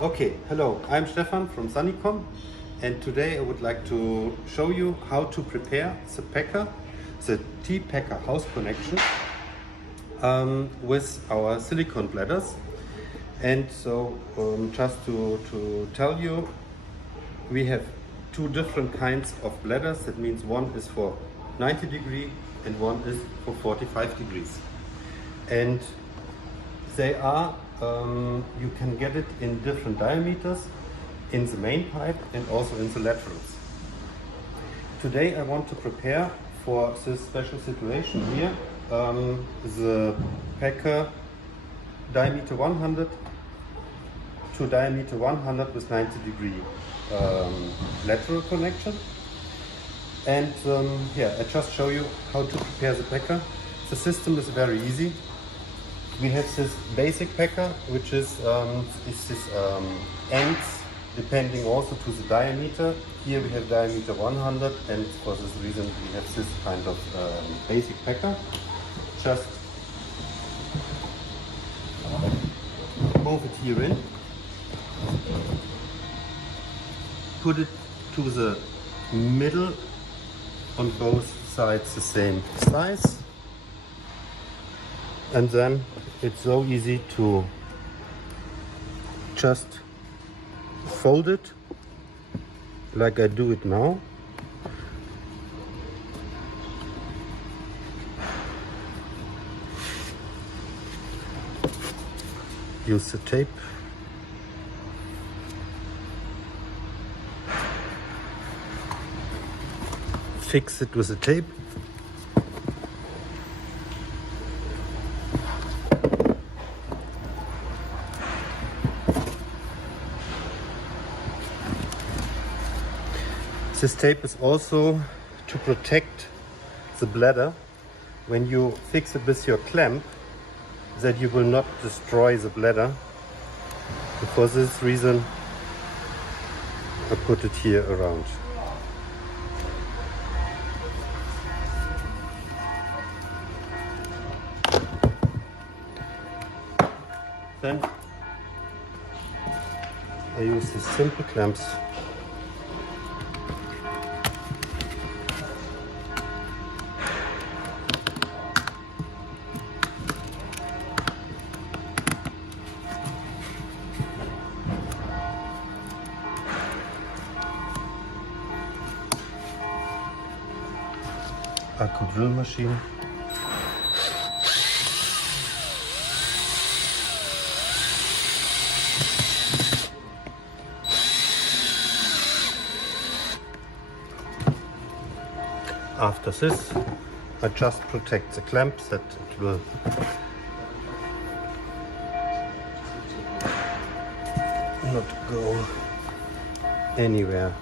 Okay, hello, I'm Stefan from Sanikom, and today I would like to show you how to prepare the packer, the T-packer house connection with our silicone bladders. And so just to tell you, we have two different kinds of bladders. That means one is for 90 degree and one is for 45 degrees. And they are, you can get it in different diameters in the main pipe and also in the laterals. Today I want to prepare for this special situation here the packer diameter 100 to diameter 100 with 90 degree lateral connection. And here I just show you how to prepare the packer. The system is very easy. We have this basic packer, which is this ends depending also to the diameter. Here we have diameter 100, and for this reason we have this kind of basic packer. Just move it here in, put it to the middle on both sides the same size, and then it's so easy to just fold it like I do it now. Use the tape. Fix it with the tape. This tape is also to protect the bladder when you fix it with your clamp, that you will not destroy the bladder. And for this reason I put it here around. Then I use these simple clamps Accu drill machine. After this, I just protect the clamps that it will not go anywhere.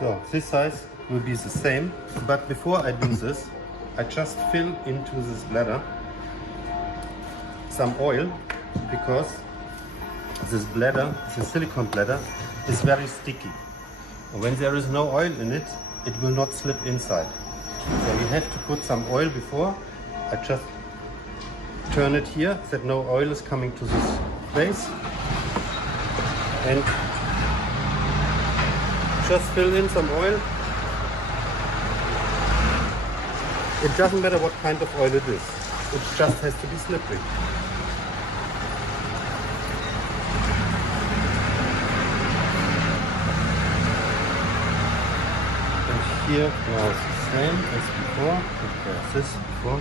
So this size will be the same, but before I do this, I just fill into this bladder some oil, because this bladder, the silicone bladder, is very sticky. When there is no oil in it, it will not slip inside. So you have to put some oil before. I just turn it here that no oil is coming to this place, and just fill in some oil. It doesn't matter what kind of oil it is, it just has to be slippery. And here now it's the same as before. Prepare this before.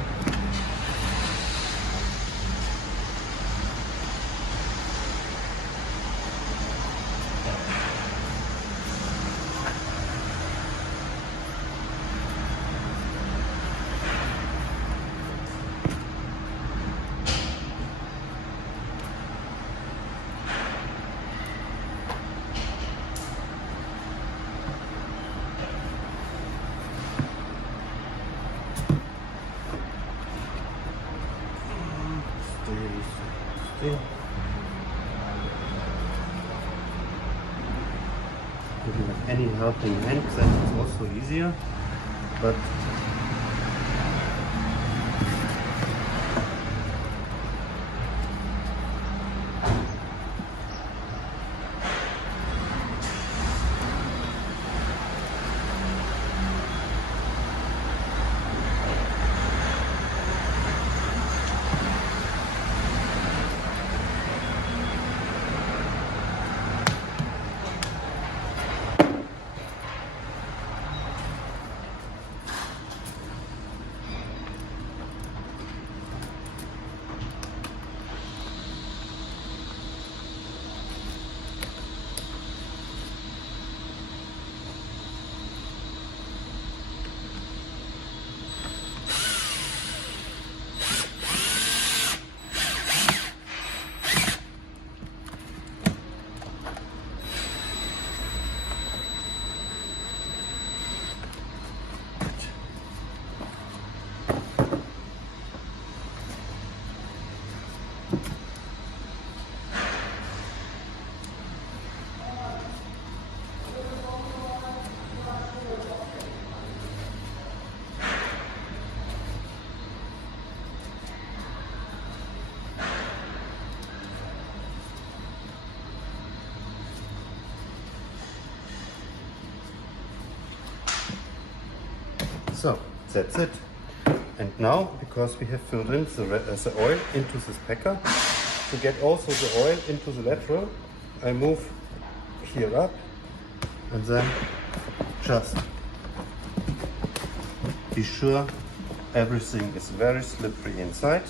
stay. If you have any helping hand, then it's also easier. But so that's it. And now, because we have filled in the oil into this packer, to get also the oil into the lateral, I move here up and then just be sure everything is very slippery inside.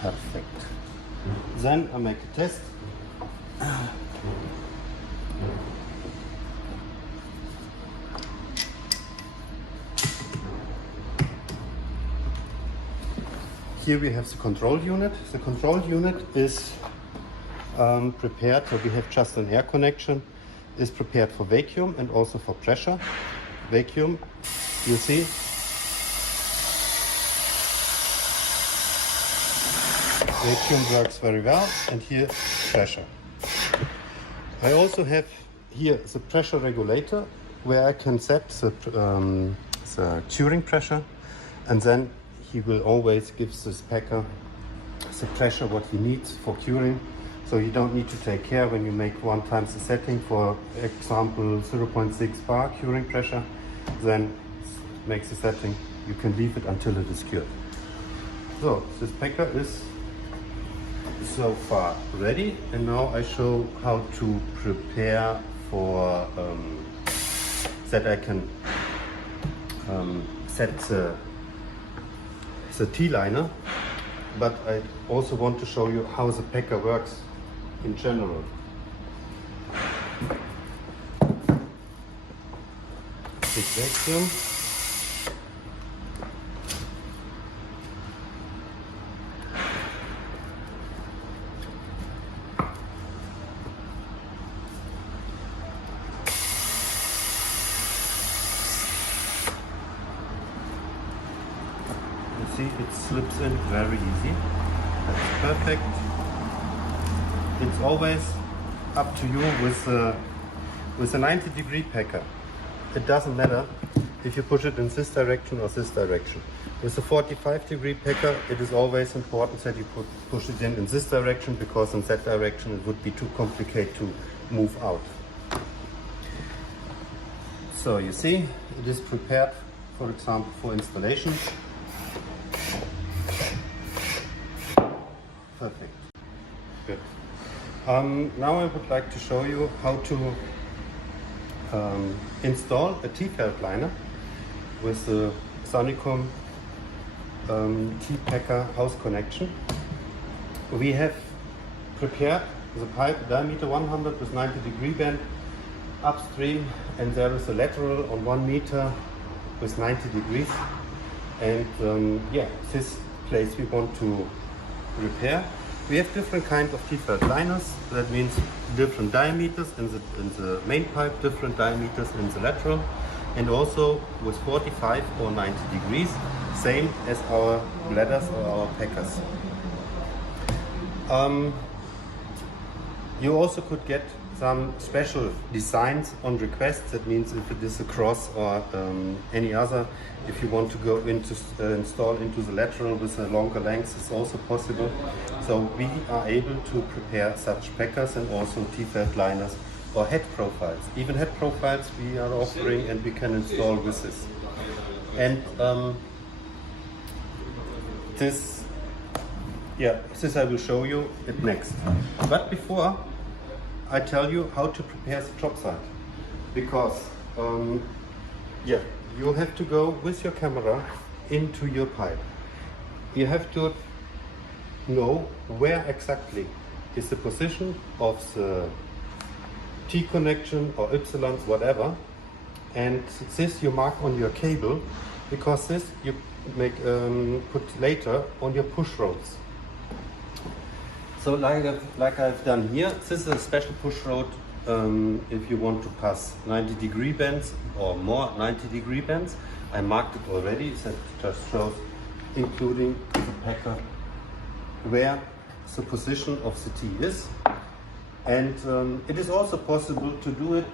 Perfect. Then I make a test. Here we have the control unit. The control unit is prepared, so we have just an air connection, is prepared for vacuum and also for pressure. Vacuum, you see, vacuum works very well, and here pressure. I also have here the pressure regulator where I can set the curing pressure, and then he will always give this packer the pressure what he needs for curing. So you don't need to take care when you make one time the setting, for example 0.6 bar curing pressure, then make the setting, you can leave it until it is cured. So this packer is so far ready, and now I show how to prepare for that I can set the T-liner, but I also want to show you how the packer works in general. Big vacuum. See, it slips in very easy. That's perfect. It's always up to you with a 90-degree packer. It doesn't matter if you push it in this direction or this direction. With a 45-degree packer, it is always important that you push it in this direction, because in that direction it would be too complicated to move out. So you see, it is prepared, for example, for installation. Perfect. Good. Now I would like to show you how to install a T-felt liner with the Sanikom T-packer house connection. We have prepared the pipe diameter 100 with 90-degree bend upstream, and there is a lateral on 1 meter with 90 degrees. And yeah, this place we want to repair. We have different kinds of T-felt liners. That means different diameters in the main pipe, different diameters in the lateral, and also with 45 or 90 degrees, same as our bladders or our packers. You also could get some special designs on request. That means if it is a cross or any other, if you want to go into install into the lateral with a longer length, it's also possible. So we are able to prepare such packers and also T-felt liners or head profiles. Even head profiles we are offering and we can install with this. And this I will show you it next. But before I tell you how to prepare the job site, because you have to go with your camera into your pipe. You have to know where exactly is the position of the T connection or Y, whatever, and this you mark on your cable, because this you make put later on your push rods. So like I've done here, this is a special push rod if you want to pass 90-degree bends or more 90-degree bends. I marked it already, so it just shows, including the packer, where the position of the T is. And it is also possible to do it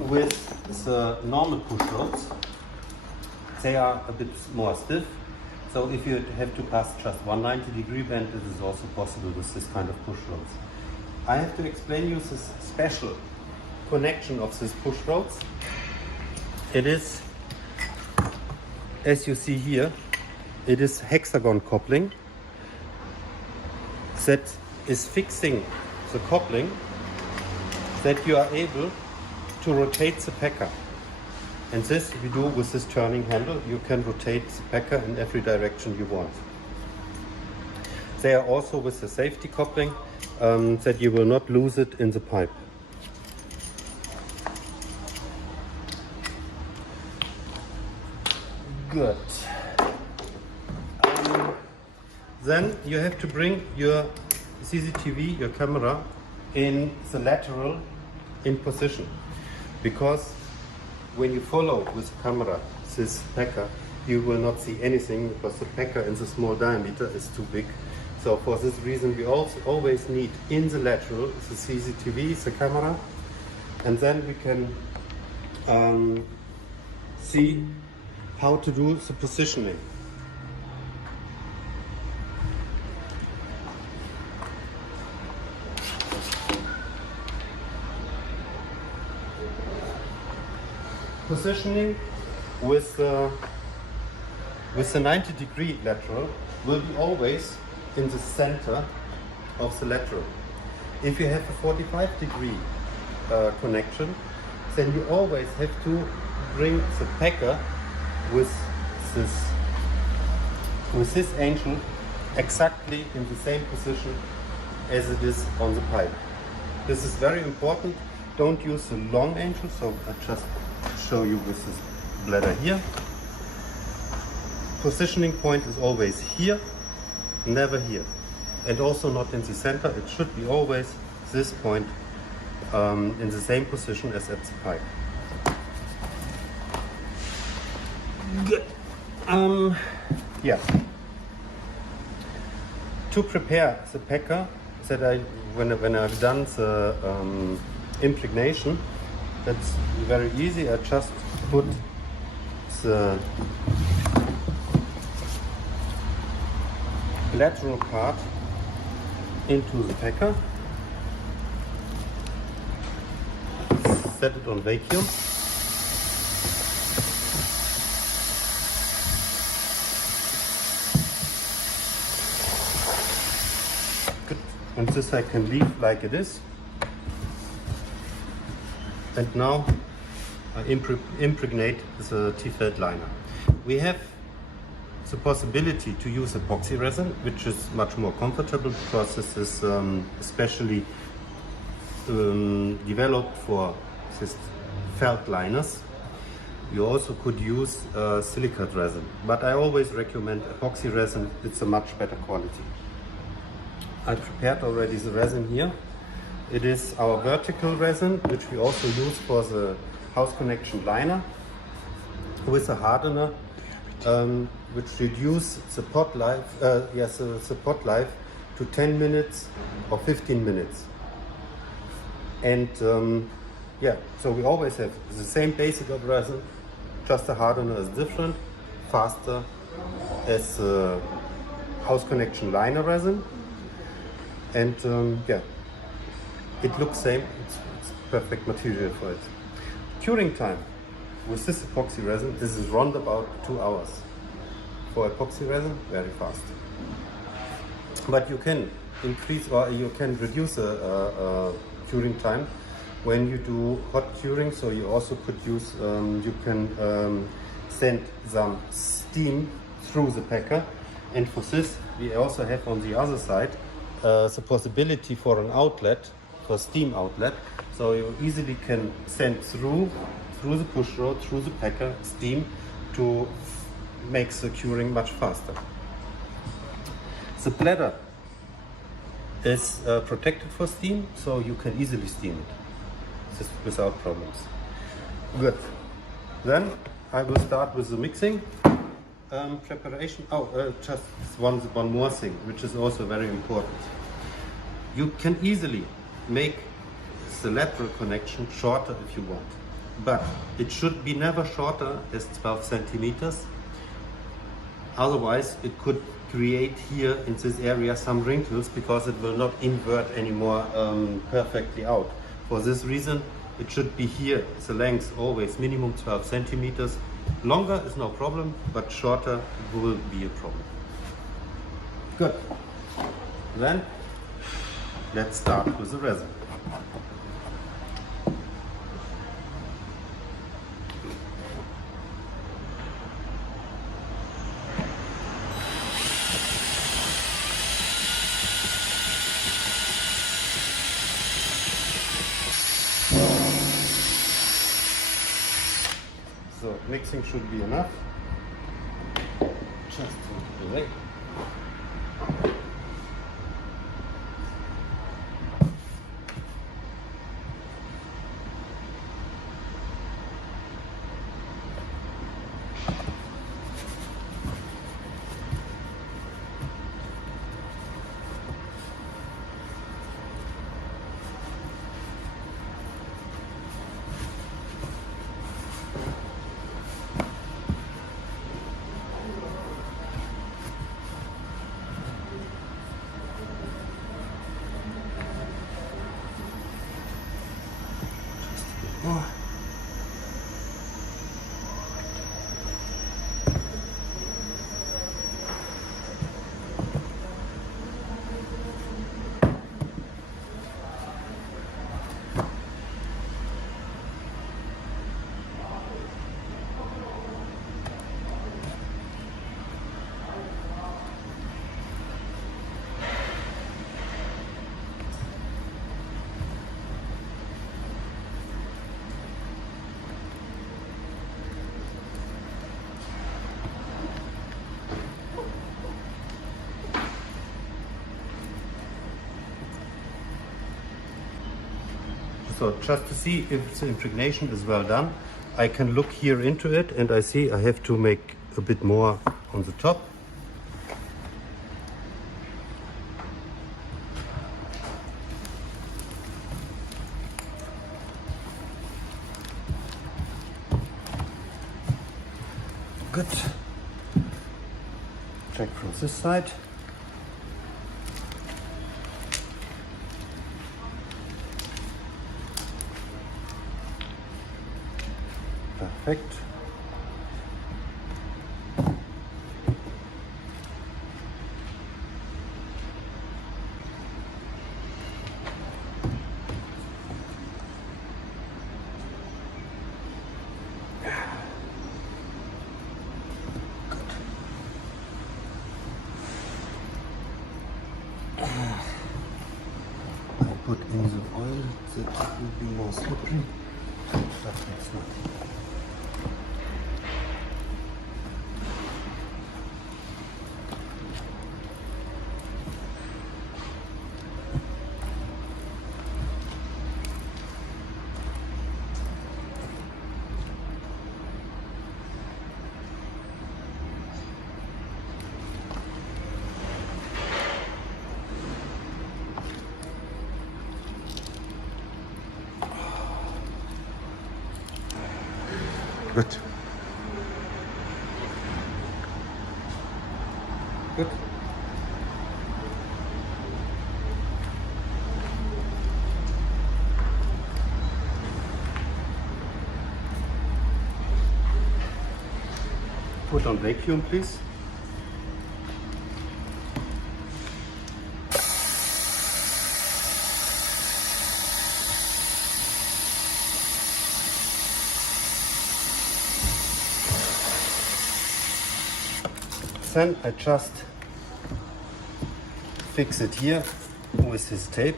with the normal push rods. They are a bit more stiff. So if you have to pass just one 90-degree bend, it is also possible with this kind of push rods. I have to explain you this special connection of these push rods. It is, as you see here, it is hexagon coupling that is fixing the coupling that you are able to rotate the packer. And this we do with this turning handle. You can rotate the packer in every direction you want. They are also with the safety coupling that you will not lose it in the pipe. Good. Then you have to bring your CCTV, your camera, in the lateral in position, because when you follow with the camera this packer, you will not see anything, because the packer in the small diameter is too big. So for this reason we also always need in the lateral the CCTV, the camera, and then we can see how to do the positioning. Positioning with the 90-degree lateral will be always in the center of the lateral. If you have a 45-degree connection, then you always have to bring the packer with this angle exactly in the same position as it is on the pipe. This is very important. Don't use the long angle, so I just show you with this bladder here. Positioning point is always here, never here, and also not in the center. It should be always this point in the same position as at the pipe. Good. To prepare the packer, when I've done the impregnation, that's very easy. I just put the lateral part into the packer, set it on vacuum, good. And this I can leave like it is. And now I impregnate the T-felt liner. We have the possibility to use epoxy resin, which is much more comfortable, because this is especially developed for these felt liners. You also could use silicate resin, but I always recommend epoxy resin. It's a much better quality. I prepared already the resin here. It is our vertical resin, which we also use for the house connection liner, with a hardener, which reduce the pot life, the pot life to 10 minutes or 15 minutes. And yeah, so we always have the same basic of resin, just the hardener is different, faster as house connection liner resin. And yeah, it looks same, it's perfect material for it. Curing time with this epoxy resin, this is round about 2 hours. For epoxy resin, very fast. But you can increase or you can reduce a curing time when you do hot curing. So you also could use, you can send some steam through the packer. And for this, we also have on the other side the possibility for an outlet, for steam outlet. So you easily can send through the push rod, through the packer, steam to make the curing much faster. The bladder is protected for steam, so you can easily steam it just without problems. Good. Then I will start with the mixing preparation. Just one more thing, which is also very important. You can easily make the lateral connection shorter if you want, but it should be never shorter as 12 centimeters. Otherwise, it could create here in this area some wrinkles because it will not invert anymore perfectly out. For this reason, it should be here, the length always minimum 12 centimeters. Longer is no problem, but shorter will be a problem. Good. Then, let's start with the resin. So mixing should be enough. Just to delay. So just to see if the impregnation is well done, I can look here into it and I see I have to make a bit more on the top. Good. Check from this side. Perfect. I put in the oil that it will be more slippery, but it's not. Good. Good. Put on vacuum, please. Then I just fix it here with this tape.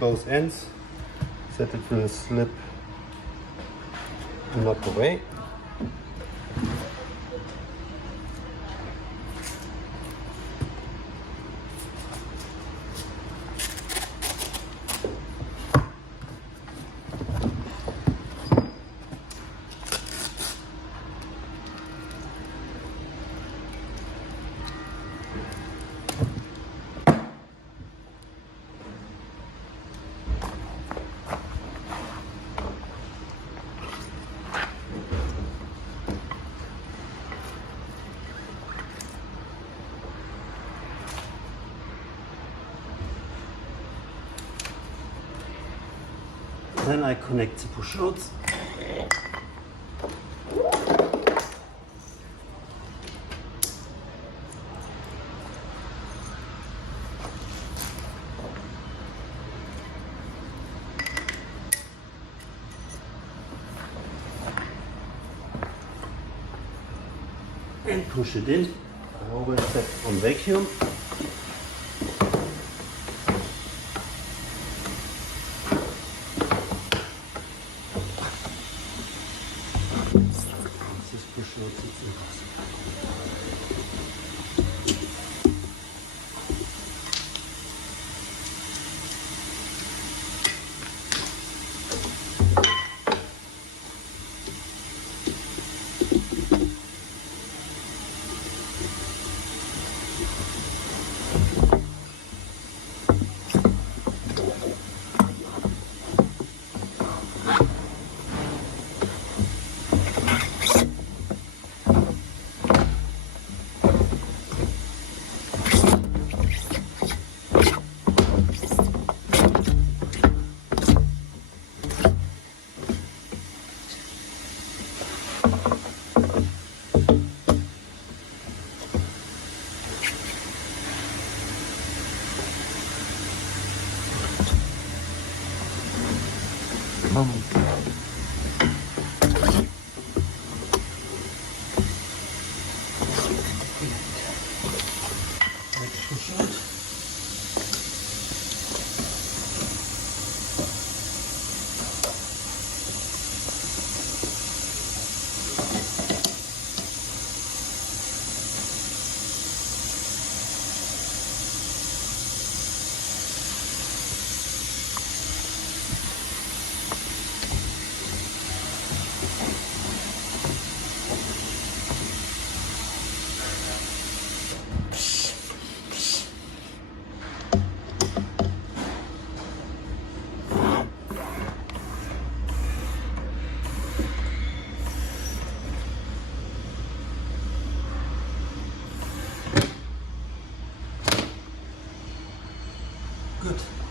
Both ends, so that it will slip and not away. Then I connect the push outs. And push it in. I always set on vacuum. Good.